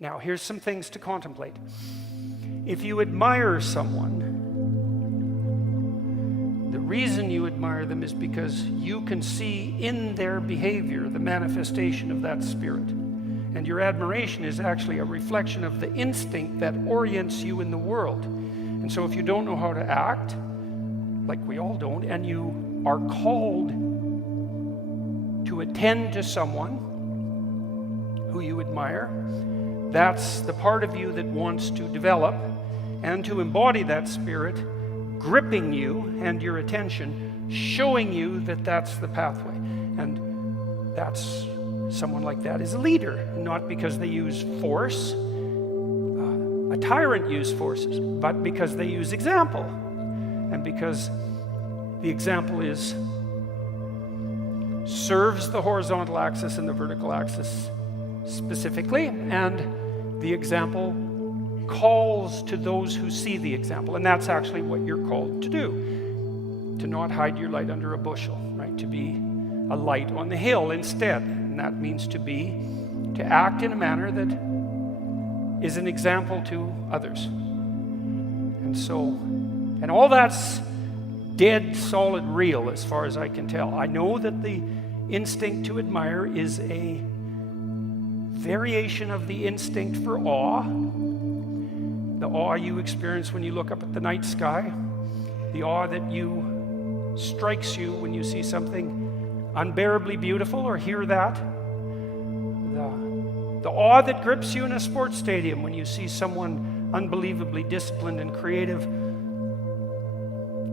Now, here's some things to contemplate. If you admire someone, the reason you admire them is because you can see in their behavior the manifestation of that spirit. And your admiration is actually a reflection of the instinct that orients you in the world. And so if you don't know how to act, like we all don't, and you are called to attend to someone who you admire, that's the part of you that wants to develop and to embody that spirit, gripping you and your attention, showing you that that's the pathway. And that's someone like that is a leader, not because they use force. A tyrant uses forces, but because they use example. And because the example serves the horizontal axis and the vertical axis specifically, and the example calls to those who see the example. And that's actually what you're called to do. To not hide your light under a bushel, right? To be a light on the hill instead. And that means to act in a manner that is an example to others. And all that's dead, solid, real as far as I can tell. I know that the instinct to admire is a variation of the instinct for awe. The awe you experience when you look up at the night sky. The awe that strikes you when you see something unbearably beautiful or hear that. The awe that grips you in a sports stadium when you see someone unbelievably disciplined and creative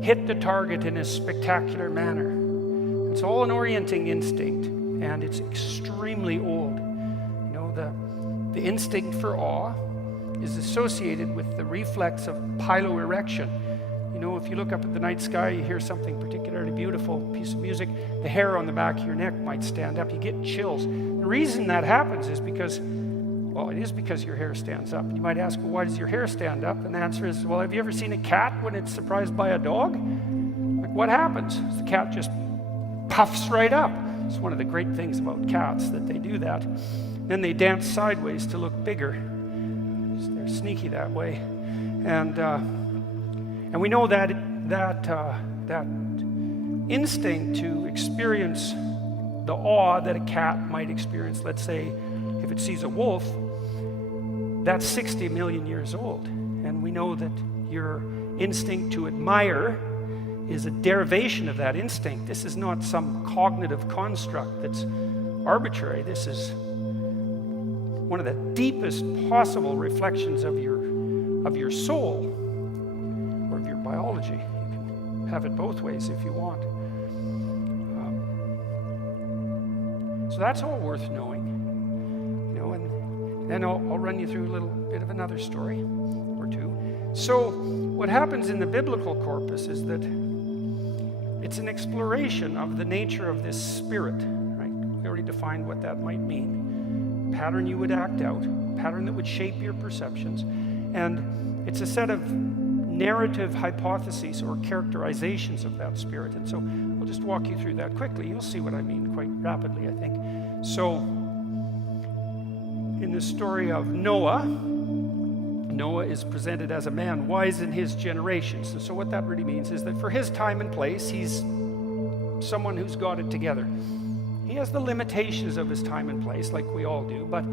hit the target in a spectacular manner. It's all an orienting instinct, and it's extremely old. You know, the instinct for awe is associated with the reflex of piloerection. You know, if you look up at the night sky, you hear something particularly beautiful, piece of music, the hair on the back of your neck might stand up. You get chills. The reason that happens is because your hair stands up. You might ask, well, why does your hair stand up? And the answer is, well, have you ever seen a cat when it's surprised by a dog? Like, what happens? The cat just puffs right up. It's one of the great things about cats, that they do that. Then they dance sideways to look bigger. They're sneaky that way. And we know that instinct to experience the awe that a cat might experience, let's say, if it sees a wolf, that's 60 million years old. And we know that your instinct to admire is a derivation of that instinct. This is not some cognitive construct that's arbitrary. This is one of the deepest possible reflections of your soul or of your biology. You can have it both ways if you want. So that's all worth knowing. You know, and then I'll run you through a little bit of another story or two. So what happens in the biblical corpus is that it's an exploration of the nature of this spirit, right? We already defined what that might mean. Pattern you would act out, pattern that would shape your perceptions. And it's a set of narrative hypotheses or characterizations of that spirit. And so I'll just walk you through that quickly. You'll see what I mean quite rapidly, I think. So in the story of Noah is presented as a man wise in his generations. And so what that really means is that for his time and place, he's someone who's got it together. He has the limitations of his time and place, like we all do, but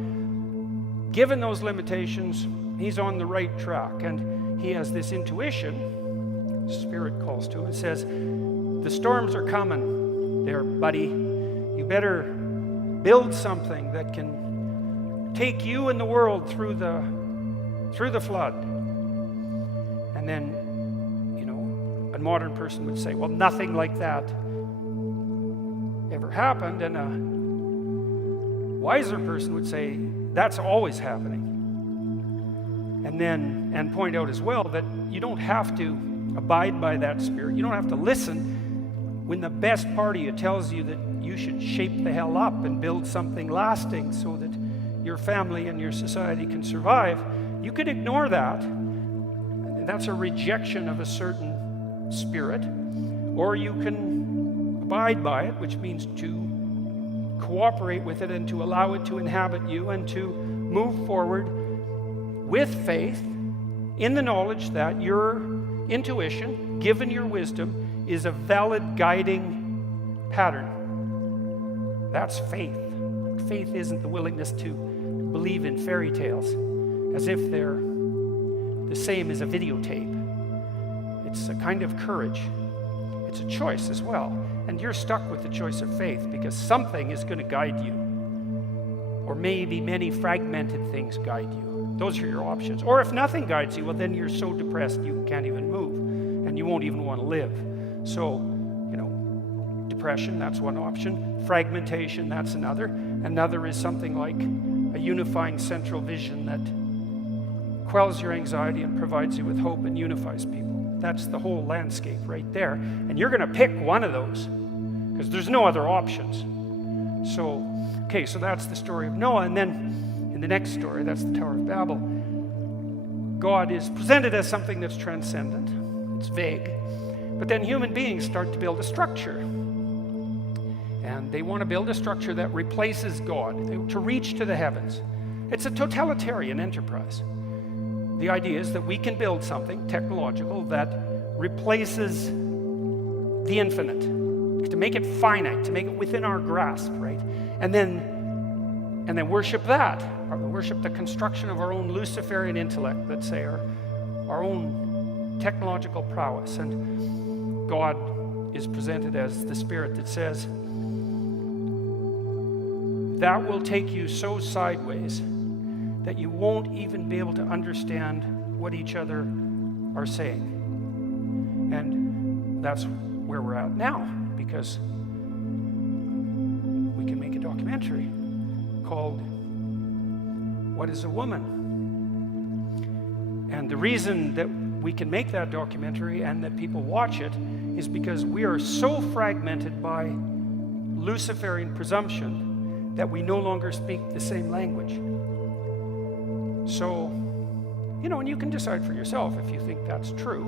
given those limitations, he's on the right track. And he has this intuition, Spirit calls to him and says, the storms are coming there, buddy. You better build something that can take you and the world through the flood. And then, you know, a modern person would say, well, nothing like that ever happened. And a wiser person would say, that's always happening. And point out as well that you don't have to abide by that spirit. You don't have to listen when the best part of you tells you that you should shape the hell up and build something lasting so that your family and your society can survive. You can ignore that. That's a rejection of a certain spirit. Or you can abide by it, which means to cooperate with it and to allow it to inhabit you and to move forward with faith, in the knowledge that your intuition, given your wisdom, is a valid guiding pattern. That's faith. Faith isn't the willingness to believe in fairy tales as if they're the same as a videotape. It's a kind of courage. It's a choice as well. And you're stuck with the choice of faith because something is going to guide you. Or maybe many fragmented things guide you. Those are your options. Or if nothing guides you, well, then you're so depressed you can't even move. And you won't even want to live. So, depression, that's one option. Fragmentation, that's another. Another is something like a unifying central vision that quells your anxiety and provides you with hope and unifies people. That's the whole landscape right there. And you're going to pick one of those because there's no other options. So that's the story of Noah. And then in the next story, that's the Tower of Babel, God is presented as something that's transcendent. It's vague. But then human beings start to build a structure. And they want to build a structure that replaces God, to reach to the heavens. It's a totalitarian enterprise. The idea is that we can build something technological that replaces the infinite, to make it finite, to make it within our grasp, right? And then worship that, or worship the construction of our own Luciferian intellect, let's say, or our own technological prowess. And God is presented as the Spirit that says, that will take you so sideways that you won't even be able to understand what each other are saying. And that's where we're at now, because we can make a documentary called What is a Woman? And the reason that we can make that documentary and that people watch it is because we are so fragmented by Luciferian presumption that we no longer speak the same language. So, and you can decide for yourself if you think that's true.